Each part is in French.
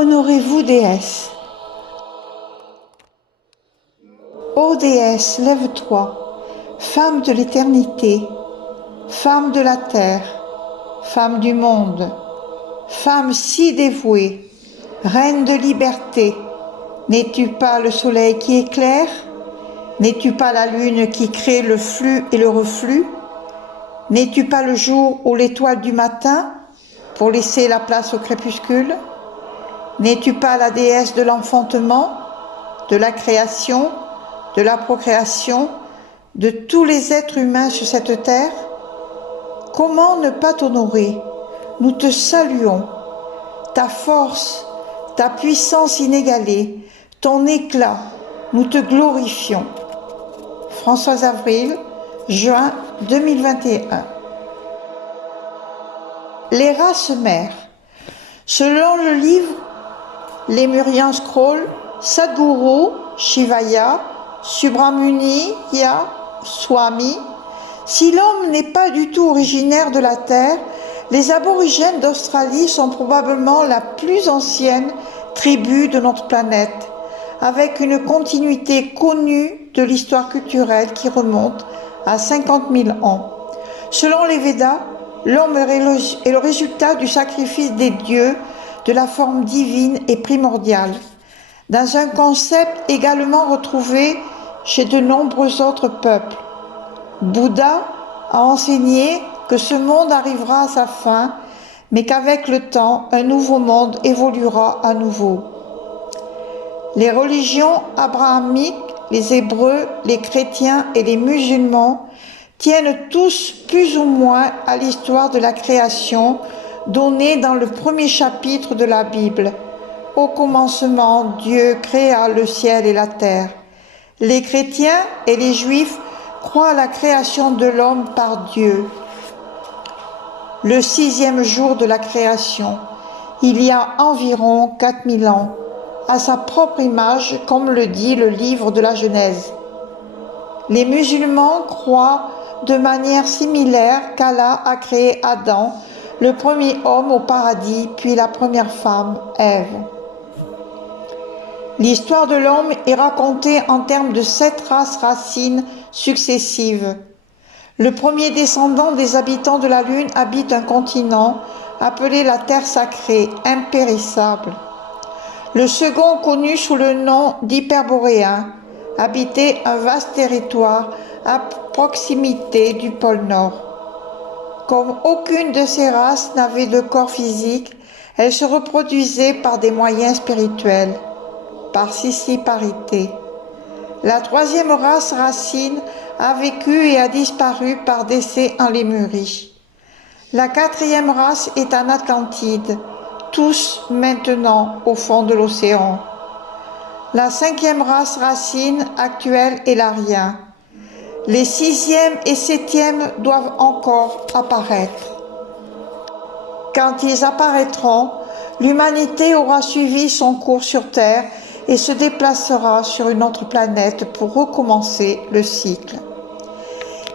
Honorez-vous, déesse. Ô déesse, lève-toi, femme de l'éternité, femme de la terre, femme du monde, femme si dévouée, reine de liberté, n'es-tu pas le soleil qui éclaire? N'es-tu pas la lune qui crée le flux et le reflux? N'es-tu pas le jour ou l'étoile du matin pour laisser la place au crépuscule? N'es-tu pas la déesse de l'enfantement, de la création, de la procréation, de tous les êtres humains sur cette terre? Comment ne pas t'honorer? Nous te saluons. Ta force, ta puissance inégalée, ton éclat, nous te glorifions. Françoise Avril, juin 2021. Les races mères. Selon le livre Lémurien Scroll, Sadhguru Shivaya Subramaniya Swami, si l'homme n'est pas du tout originaire de la Terre, les aborigènes d'Australie sont probablement la plus ancienne tribu de notre planète, avec une continuité connue de l'histoire culturelle qui remonte à 50 000 ans. Selon les Védas, l'homme est le résultat du sacrifice des dieux de la forme divine et primordiale, dans un concept également retrouvé chez de nombreux autres peuples. Bouddha a enseigné que ce monde arrivera à sa fin, mais qu'avec le temps, un nouveau monde évoluera à nouveau. Les religions abrahamiques, les Hébreux, les chrétiens et les musulmans tiennent tous plus ou moins à l'histoire de la création donnée dans le premier chapitre de la Bible. Au commencement, Dieu créa le ciel et la terre. Les chrétiens et les juifs croient à la création de l'homme par Dieu. Le 6e jour de la création, il y a environ 4000 ans, à sa propre image, comme le dit le livre de la Genèse. Les musulmans croient de manière similaire qu'Allah a créé Adam, le premier homme au paradis, puis la première femme, Ève. L'histoire de l'homme est racontée en termes de 7 races racines successives. Le premier descendant des habitants de la Lune habite un continent appelé la Terre sacrée, impérissable. Le second, connu sous le nom d'Hyperboréen, habitait un vaste territoire à proximité du pôle Nord. Comme aucune de ces races n'avait de corps physique, elles se reproduisaient par des moyens spirituels, par scissiparité. La troisième race racine a vécu et a disparu par décès en Lémurie. La quatrième race est en Atlantide, tous maintenant au fond de l'océan. La 5e race racine actuelle est l'Arien. Les 6e et 7e doivent encore apparaître. Quand ils apparaîtront, l'humanité aura suivi son cours sur Terre et se déplacera sur une autre planète pour recommencer le cycle.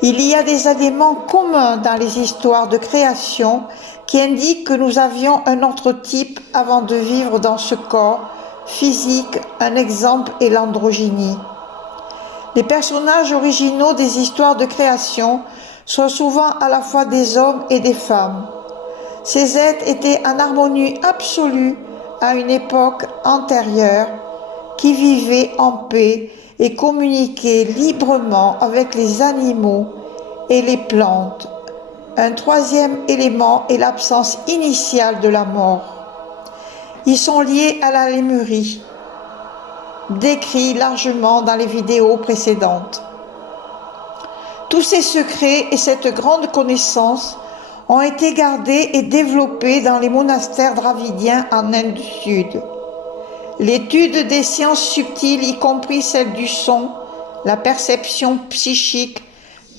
Il y a des éléments communs dans les histoires de création qui indiquent que nous avions un autre type avant de vivre dans ce corps physique. Un exemple est l'androgynie. Les personnages originaux des histoires de création sont souvent à la fois des hommes et des femmes. Ces êtres étaient en harmonie absolue à une époque antérieure, qui vivaient en paix et communiquaient librement avec les animaux et les plantes. Un troisième élément est l'absence initiale de la mort. Ils sont liés à la Lémurie, décrits largement dans les vidéos précédentes. Tous ces secrets et cette grande connaissance ont été gardés et développés dans les monastères dravidiens en Inde du Sud. L'étude des sciences subtiles, y compris celle du son, la perception psychique,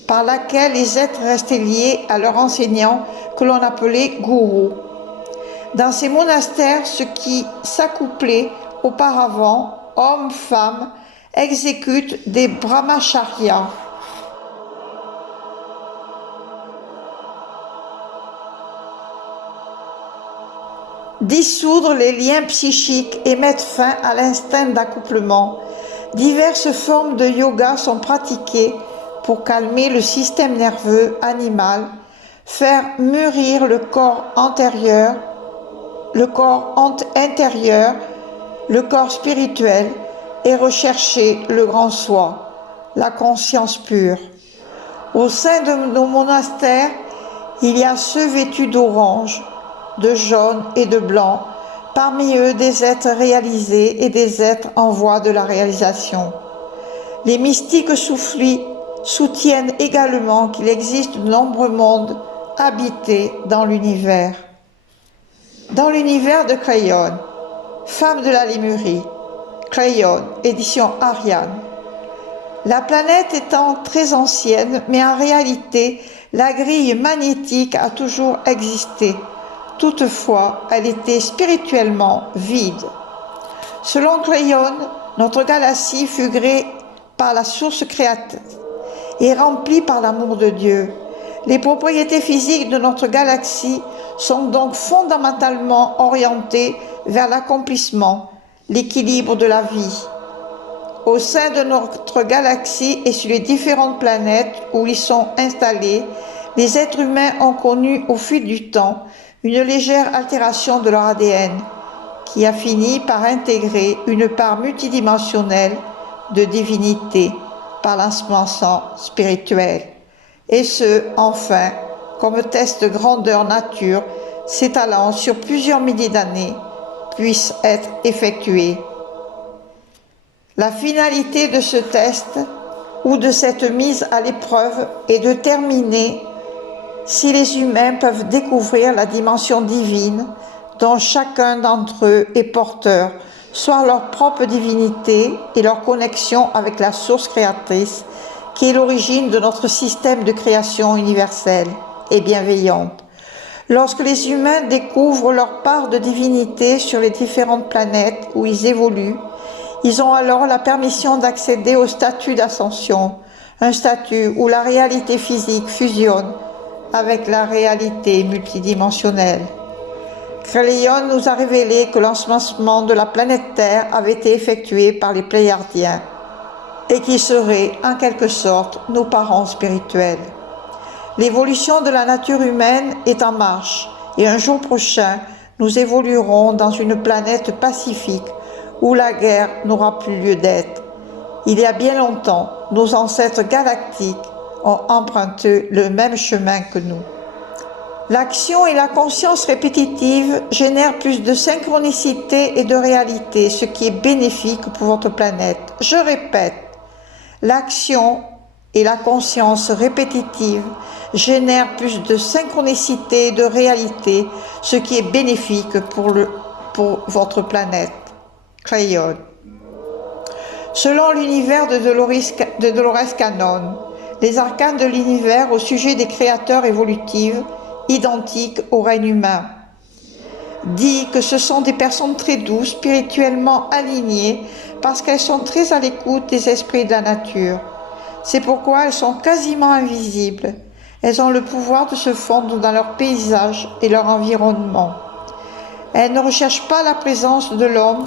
par laquelle les êtres restaient liés à leur enseignant que l'on appelait gourou. Dans ces monastères, ceux qui s'accouplaient auparavant, hommes, femmes, exécutent des brahmacharyas. dissoudre les liens psychiques et mettre fin à l'instinct d'accouplement. Diverses formes de yoga sont pratiquées pour calmer le système nerveux animal, faire mûrir le corps intérieur, le corps spirituel et rechercher le grand soi, la conscience pure. Au sein de nos monastères, il y a ceux vêtus d'orange, de jaune et de blanc, parmi eux des êtres réalisés et des êtres en voie de la réalisation. Les mystiques soutiennent également qu'il existe de nombreux mondes habités dans l'univers. Dans l'univers de Crayon, Femme de la Lémurie, Crayon, édition Ariane. La planète étant très ancienne, mais en réalité, la grille magnétique a toujours existé. Toutefois, elle était spirituellement vide. Selon Crayon, notre galaxie fut créée par la source créatrice et remplie par l'amour de Dieu. Les propriétés physiques de notre galaxie sont donc fondamentalement orientées vers l'accomplissement, l'équilibre de la vie. Au sein de notre galaxie et sur les différentes planètes où ils sont installés, les êtres humains ont connu au fil du temps une légère altération de leur ADN qui a fini par intégrer une part multidimensionnelle de divinité par l'insensation spirituel. Et ce, enfin, comme test de grandeur nature, s'étalant sur plusieurs milliers d'années, puisse être effectué. La finalité de ce test ou de cette mise à l'épreuve est de déterminer si les humains peuvent découvrir la dimension divine dont chacun d'entre eux est porteur, soit leur propre divinité et leur connexion avec la source créatrice qui est l'origine de notre système de création universelle et bienveillante. Lorsque les humains découvrent leur part de divinité sur les différentes planètes où ils évoluent, ils ont alors la permission d'accéder au statut d'ascension, un statut où la réalité physique fusionne avec la réalité multidimensionnelle. Crayon nous a révélé que l'ensemencement de la planète Terre avait été effectué par les Pléiadiens et qui seraient en quelque sorte nos parents spirituels. L'évolution de la nature humaine est en marche et un jour prochain, nous évoluerons dans une planète pacifique où la guerre n'aura plus lieu d'être. Il y a bien longtemps, nos ancêtres galactiques ont emprunté le même chemin que nous. L'action et la conscience répétitive génèrent plus de synchronicité et de réalité, ce qui est bénéfique pour votre planète. Je répète, l'action et la conscience répétitive génèrent plus de synchronicité et de réalité, ce qui est bénéfique pour votre planète. Crayon. Selon l'univers de Dolores Cannon, les arcanes de l'univers au sujet des créateurs évolutifs identiques au règne humain dit que ce sont des personnes très douces, spirituellement alignées, parce qu'elles sont très à l'écoute des esprits de la nature. C'est pourquoi elles sont quasiment invisibles. Elles ont le pouvoir de se fondre dans leur paysage et leur environnement. Elles ne recherchent pas la présence de l'homme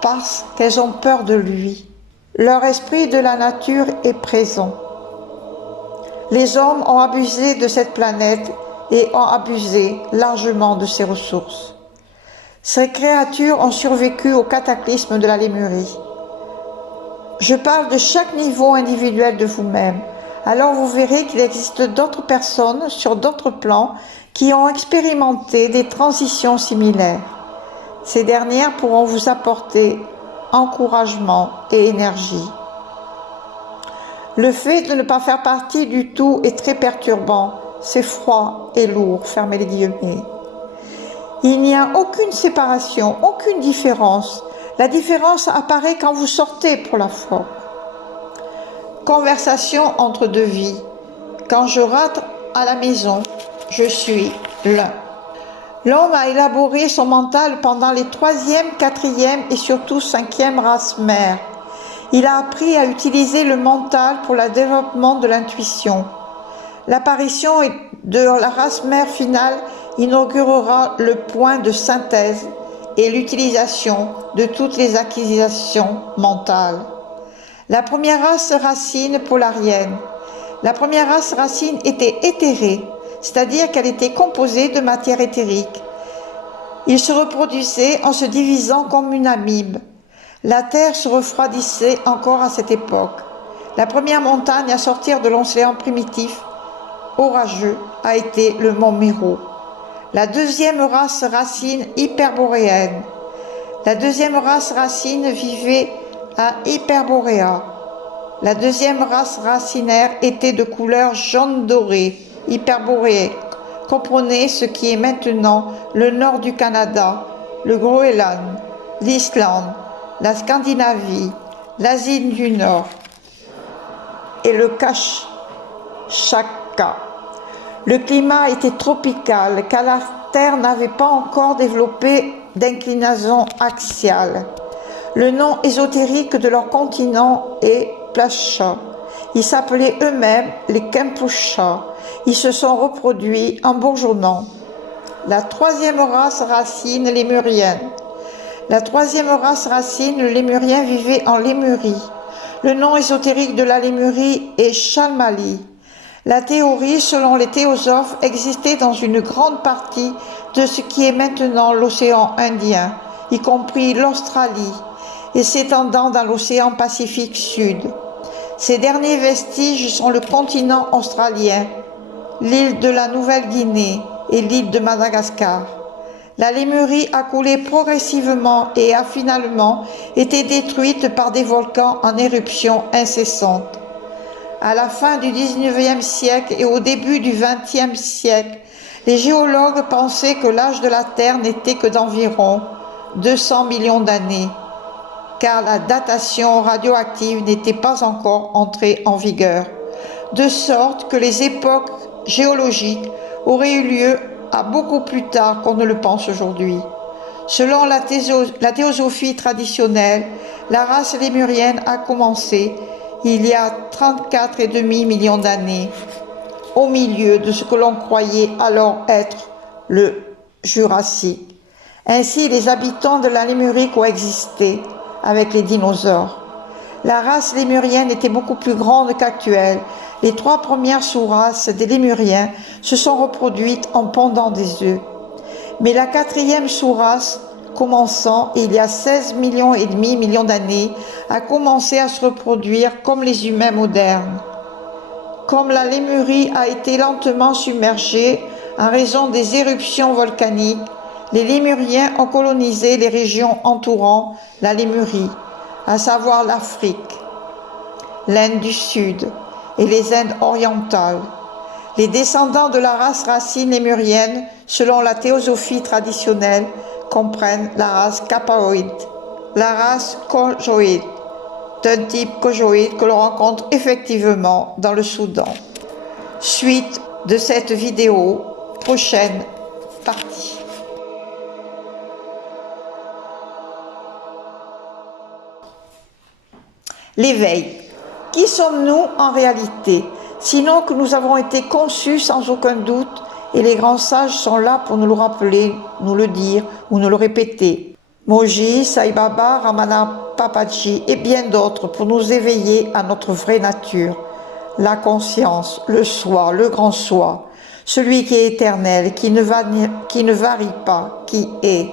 parce qu'elles ont peur de lui. Leur esprit de la nature est présent. Les hommes ont abusé de cette planète et ont abusé largement de ses ressources. Ces créatures ont survécu au cataclysme de la Lémurie. Je parle de chaque niveau individuel de vous-même. Alors vous verrez qu'il existe d'autres personnes sur d'autres plans qui ont expérimenté des transitions similaires. Ces dernières pourront vous apporter encouragement et énergie. Le fait de ne pas faire partie du tout est très perturbant. C'est froid et lourd, fermez les guillemets. Il n'y a aucune séparation, aucune différence. La différence apparaît quand vous sortez pour la forme. Conversation entre deux vies. Quand je rentre à la maison, je suis l'un. L'homme a élaboré son mental pendant les 3e, 4e et surtout 5e races mères. Il a appris à utiliser le mental pour le développement de l'intuition. L'apparition de la race mère finale inaugurera le point de synthèse et l'utilisation de toutes les acquisitions mentales. La première race racine polarienne. La première race racine était éthérée, c'est-à-dire qu'elle était composée de matière éthérique. Il se reproduisait en se divisant comme une amibe. La terre se refroidissait encore à cette époque. La première montagne à sortir de l'océan primitif, orageux, a été le mont Méru. La deuxième race racine hyperboréenne. La deuxième race racine vivait à Hyperboréa. La deuxième race racinaire était de couleur jaune doré, hyperboréenne. Comprenez ce qui est maintenant le nord du Canada, le Groenland, l'Islande, la Scandinavie, l'Asie du Nord et le Kamchatka. Le climat était tropical car la Terre n'avait pas encore développé d'inclinaison axiale. Le nom ésotérique de leur continent est Plascha. Ils s'appelaient eux-mêmes les Kempusha. Ils se sont reproduits en bourgeonnant. La troisième race racine lémurienne. La troisième race racine, le lémurien, vivait en Lémurie. Le nom ésotérique de la Lémurie est Shalmali. La théorie, selon les théosophes, existait dans une grande partie de ce qui est maintenant l'océan Indien, y compris l'Australie, et s'étendant dans l'océan Pacifique Sud. Ces derniers vestiges sont le continent australien, l'île de la Nouvelle-Guinée et l'île de Madagascar. La Lémurie a coulé progressivement et a finalement été détruite par des volcans en éruption incessante. À la fin du XIXe siècle et au début du XXe siècle, les géologues pensaient que l'âge de la Terre n'était que d'environ 200 millions d'années, car la datation radioactive n'était pas encore entrée en vigueur, de sorte que les époques géologiques auraient eu lieu à beaucoup plus tard qu'on ne le pense aujourd'hui. Selon la théosophie traditionnelle, la race lémurienne a commencé il y a 34,5 millions d'années, au milieu de ce que l'on croyait alors être le Jurassique. Ainsi, les habitants de la Lémurie coexistaient avec les dinosaures. La race lémurienne était beaucoup plus grande qu'actuelle. Les trois premières sous-races des lémuriens se sont reproduites en pondant des œufs. Mais la quatrième sous-race, commençant il y a 16,5 millions d'années, a commencé à se reproduire comme les humains modernes. Comme la Lémurie a été lentement submergée en raison des éruptions volcaniques, les Lémuriens ont colonisé les régions entourant la Lémurie, à savoir l'Afrique, l'Inde du Sud et les Indes orientales. Les descendants de la race racine lémurienne, selon la théosophie traditionnelle, comprennent la race Kapaoïde, la race Kojoïde, d'un type Kojoïde que l'on rencontre effectivement dans le Soudan. Suite de cette vidéo, prochaine partie. L'éveil. Qui sommes-nous en réalité? Sinon que nous avons été conçus sans aucun doute, et les grands sages sont là pour nous le rappeler, nous le dire ou nous le répéter. Moji, Sai Baba, Ramana Papaji et bien d'autres pour nous éveiller à notre vraie nature, la conscience, le soi, le grand soi, celui qui est éternel, qui ne varie pas, qui est.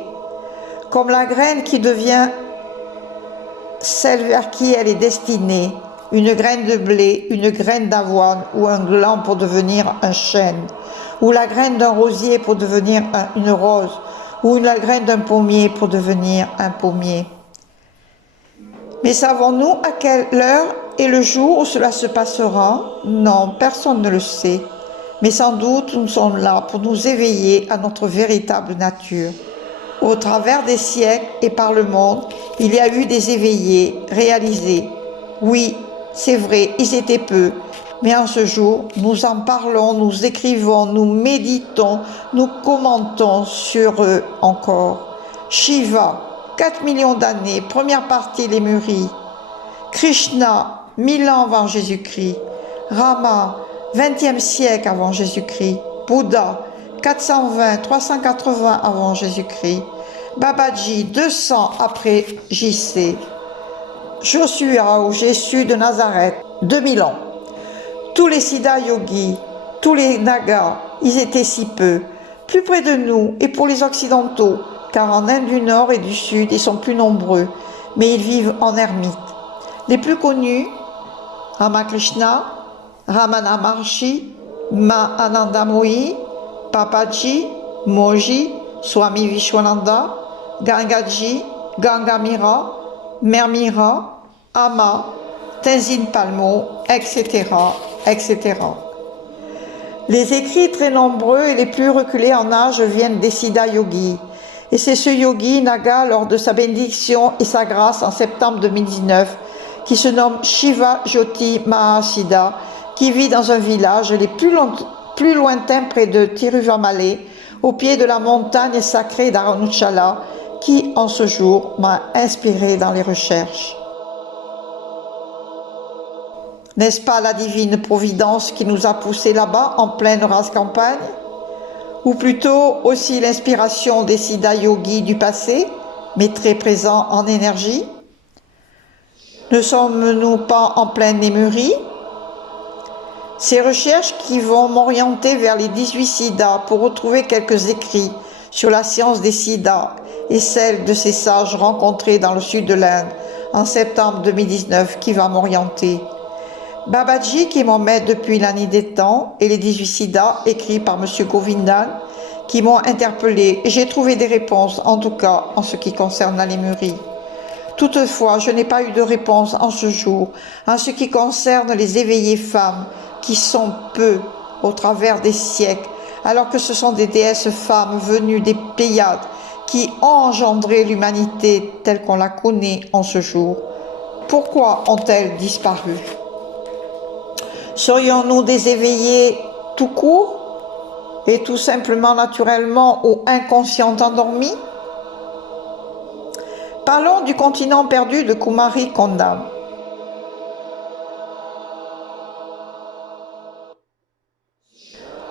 Comme la graine qui devient celle vers qui elle est destinée, une graine de blé, une graine d'avoine ou un gland pour devenir un chêne, ou la graine d'un rosier pour devenir une rose, ou la graine d'un pommier pour devenir un pommier. Mais savons-nous à quelle heure est le jour où cela se passera? Non, personne ne le sait. Mais sans doute nous sommes là pour nous éveiller à notre véritable nature. Au travers des siècles et par le monde, il y a eu des éveillés réalisés. Oui, c'est vrai, ils étaient peu, mais en ce jour, nous en parlons, nous écrivons, nous méditons, nous commentons sur eux encore. Shiva, 4 millions d'années, première partie Lémurie. Krishna, 1000 ans avant Jésus-Christ. Rama, 20e siècle avant Jésus-Christ. Bouddha, 420, 380 avant Jésus-Christ, Babaji 200 après JC, Joshua ou Jésus de Nazareth 2000 ans. Tous les Siddha yogis, tous les Nagas, ils étaient si peu, plus près de nous et pour les Occidentaux, car en Inde du Nord et du Sud, ils sont plus nombreux, mais ils vivent en ermite. Les plus connus, Ramakrishna, Ramana Maharshi, Mahanandamoyi, Papaji, Moji, Swami Vishwananda, Gangaji, Gangamira, Mermira, Ama, Tenzin Palmo, etc., etc. Les écrits très nombreux et les plus reculés en âge viennent des Siddha Yogis. Et c'est ce yogi Naga, lors de sa bénédiction et sa grâce en septembre 2019, qui se nomme Shiva Jyoti Mahasiddha, qui vit dans un village les plus lointains près de Tiruvamale, au pied de la montagne sacrée d'Arunachalam, qui en ce jour m'a inspiré dans les recherches. N'est-ce pas la divine providence qui nous a poussés là-bas en pleine race campagne? Ou plutôt aussi l'inspiration des Siddha yogis du passé, mais très présents en énergie? Ne sommes-nous pas en pleine Lémurie? Ces recherches qui vont m'orienter vers les 18 Siddhas pour retrouver quelques écrits sur la science des Siddhas et celle de ces sages rencontrés dans le sud de l'Inde en septembre 2019 qui va m'orienter. Babaji qui est mon maître depuis la nuit des temps et les 18 Siddhas écrits par M. Govindan qui m'ont interpellé et j'ai trouvé des réponses, en tout cas en ce qui concerne la Lémurie. Toutefois, je n'ai pas eu de réponse en ce jour en ce qui concerne les éveillées femmes qui sont peu au travers des siècles, alors que ce sont des déesses femmes venues des Pléiades qui ont engendré l'humanité telle qu'on la connaît en ce jour. Pourquoi ont-elles disparu? Serions-nous des éveillés tout court et tout simplement naturellement ou inconscients endormis? Parlons du continent perdu de Kumari Kondam.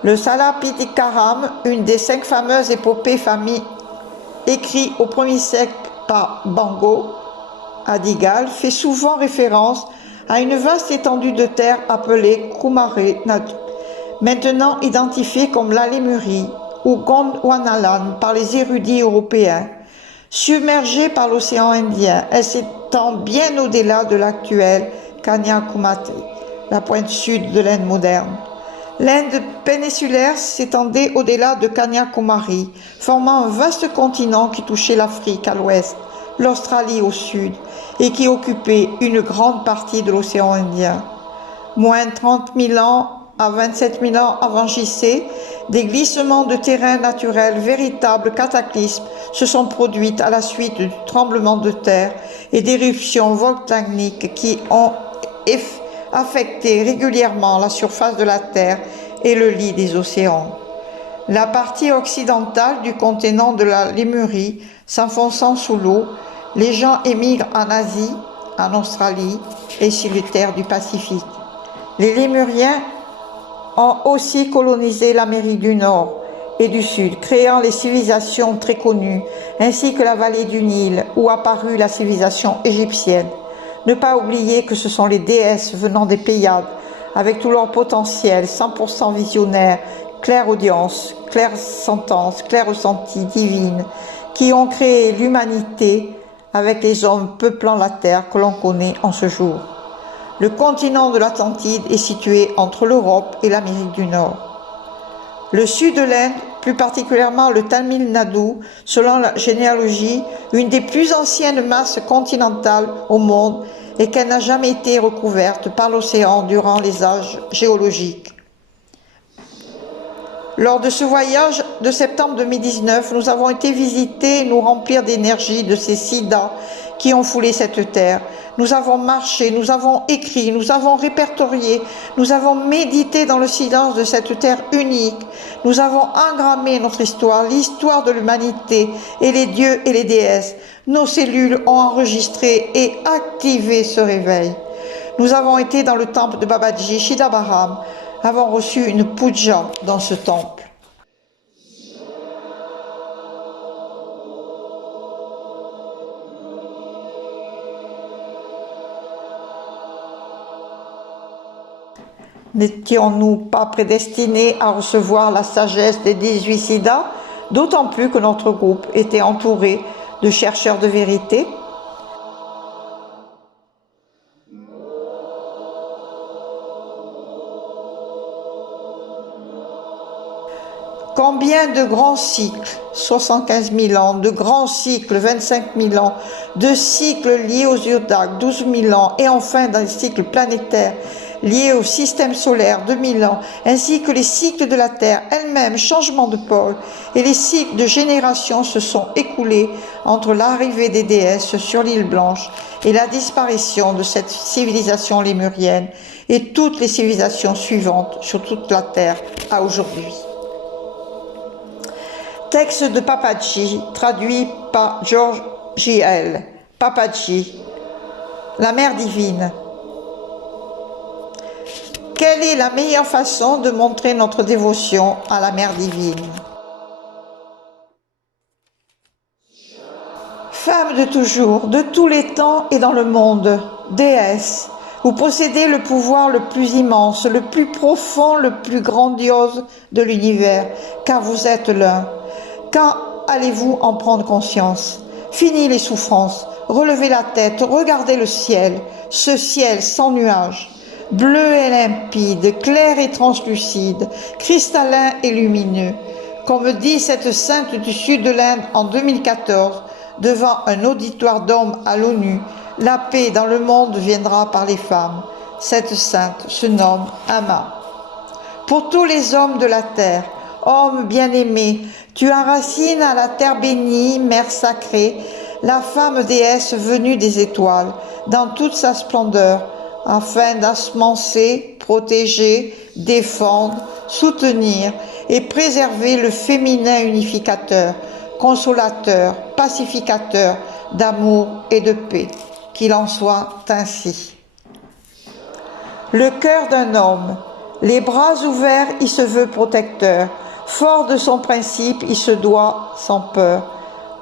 Le Salapitikaram, une des 5 fameuses épopées familles écrites au 1er siècle par Bango Adigal, fait souvent référence à une vaste étendue de terre appelée Kumare Nadu, maintenant identifiée comme la Lémurie ou Gondwanaland par les érudits européens. Submergée par l'océan Indien, elle s'étend bien au-delà de l'actuelle Kanyakumari, la pointe sud de l'Inde moderne. L'Inde péninsulaire s'étendait au-delà de Kanyakumari, formant un vaste continent qui touchait l'Afrique à l'ouest, l'Australie au sud, et qui occupait une grande partie de l'océan Indien. Moins de 30 000 ans à 27 000 ans avant JC, des glissements de terrain naturels, véritables cataclysmes, se sont produits à la suite du tremblement de terre et d'éruptions volcaniques qui ont affecté régulièrement la surface de la Terre et le lit des océans. La partie occidentale du continent de la Lémurie s'enfonçant sous l'eau, les gens émigrent en Asie, en Australie et sur les terres du Pacifique. Les Lémuriens ont aussi colonisé l'Amérique du Nord et du Sud, créant les civilisations très connues, ainsi que la vallée du Nil, où apparut la civilisation égyptienne. Ne pas oublier que ce sont les déesses venant des Pléiades, avec tout leur potentiel, 100% visionnaire, clairaudience, clairsentence, clair-ressenti divine, qui ont créé l'humanité avec les hommes peuplant la terre que l'on connaît en ce jour. Le continent de l'Atlantide est situé entre l'Europe et l'Amérique du Nord. Le sud de l'Inde, plus particulièrement le Tamil Nadu, selon la généalogie, une des plus anciennes masses continentales au monde et qu'elle n'a jamais été recouverte par l'océan durant les âges géologiques. Lors de ce voyage de septembre 2019, nous avons été visiter et nous remplir d'énergie de ces siddhas qui ont foulé cette terre. Nous avons marché, nous avons écrit, nous avons répertorié, nous avons médité dans le silence de cette terre unique. Nous avons engrammé notre histoire, l'histoire de l'humanité et les dieux et les déesses. Nos cellules ont enregistré et activé ce réveil. Nous avons été dans le temple de Babaji, Chidambaram, avons reçu une puja dans ce temple. N'étions-nous pas prédestinés à recevoir la sagesse des 18 Siddhas, d'autant plus que notre groupe était entouré de chercheurs de vérité? Combien de grands cycles, 75 000 ans, de grands cycles, 25 000 ans, de cycles liés aux Yodak, 12 000 ans, et enfin dans les cycles planétaires liés au système solaire, 2000 ans, ainsi que les cycles de la Terre elle-même, changement de pôle, et les cycles de génération se sont écoulés entre l'arrivée des déesses sur l'île Blanche et la disparition de cette civilisation lémurienne et toutes les civilisations suivantes sur toute la Terre à aujourd'hui. Texte de Papaji, traduit par George J.L. Papaji, la Mère divine. Quelle est la meilleure façon de montrer notre dévotion à la Mère divine? Femme de toujours, de tous les temps et dans le monde, déesse, vous possédez le pouvoir le plus immense, le plus profond, le plus grandiose de l'univers, car vous êtes l'un. Quand allez-vous en prendre conscience? Fini les souffrances, relevez la tête, regardez le ciel, ce ciel sans nuages, bleu et limpide, clair et translucide, cristallin et lumineux. Comme dit cette sainte du sud de l'Inde en 2014, devant un auditoire d'hommes à l'ONU, la paix dans le monde viendra par les femmes. Cette sainte se nomme Amma. Pour tous les hommes de la terre, homme bien-aimé, tu enracines à la terre bénie, mère sacrée, la femme déesse venue des étoiles, dans toute sa splendeur, afin d'ensemencer, protéger, défendre, soutenir et préserver le féminin unificateur, consolateur, pacificateur, d'amour et de paix. Qu'il en soit ainsi. Le cœur d'un homme, les bras ouverts, il se veut protecteur. Fort de son principe, il se doit sans peur.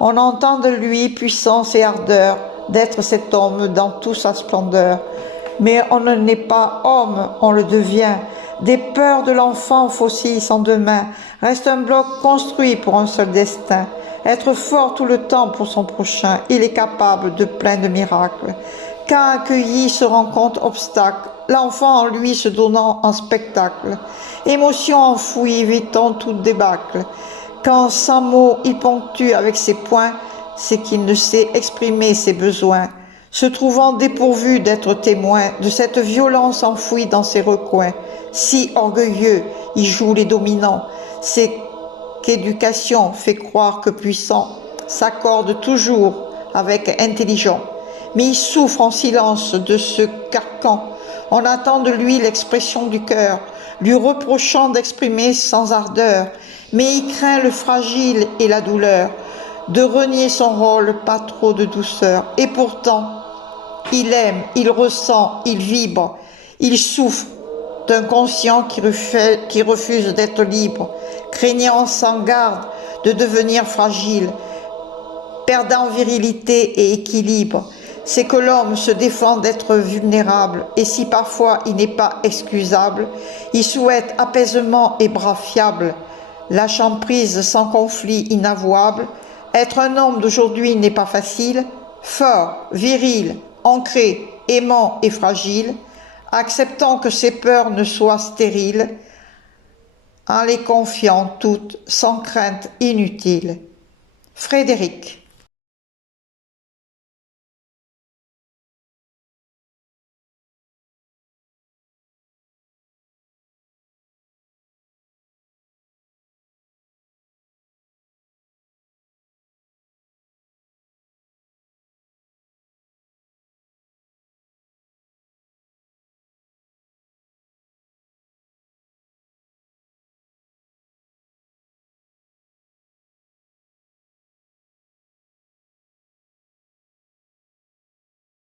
On entend de lui puissance et ardeur d'être cet homme dans toute sa splendeur. Mais on ne n'est pas homme, on le devient. Des peurs de l'enfant fossile sans demain reste un bloc construit pour un seul destin. Être fort tout le temps pour son prochain, il est capable de plein de miracles. Quand accueilli se rencontre obstacle, l'enfant en lui se donnant en spectacle. Émotion enfouie, évitant tout débâcle. Quand sans mots il ponctue avec ses poings, c'est qu'il ne sait exprimer ses besoins. Se trouvant dépourvu d'être témoin de cette violence enfouie dans ses recoins. Si orgueilleux, il joue les dominants. C'est qu'éducation fait croire que puissant s'accorde toujours avec intelligent. Mais il souffre en silence de ce carcan. On attend de lui l'expression du cœur, lui reprochant d'exprimer sans ardeur. Mais il craint le fragile et la douleur, de renier son rôle, pas trop de douceur. Et pourtant, il aime, il ressent, il vibre, il souffre d'un conscient qui refuse d'être libre, craignant sans garde de devenir fragile, perdant virilité et équilibre. C'est que l'homme se défend d'être vulnérable, et si parfois il n'est pas excusable, il souhaite apaisement et bras fiables, lâchant prise sans conflit inavouable. Être un homme d'aujourd'hui n'est pas facile, fort, viril, ancré, aimant et fragile, acceptant que ses peurs ne soient stériles, en les confiant toutes sans crainte inutile. Frédéric.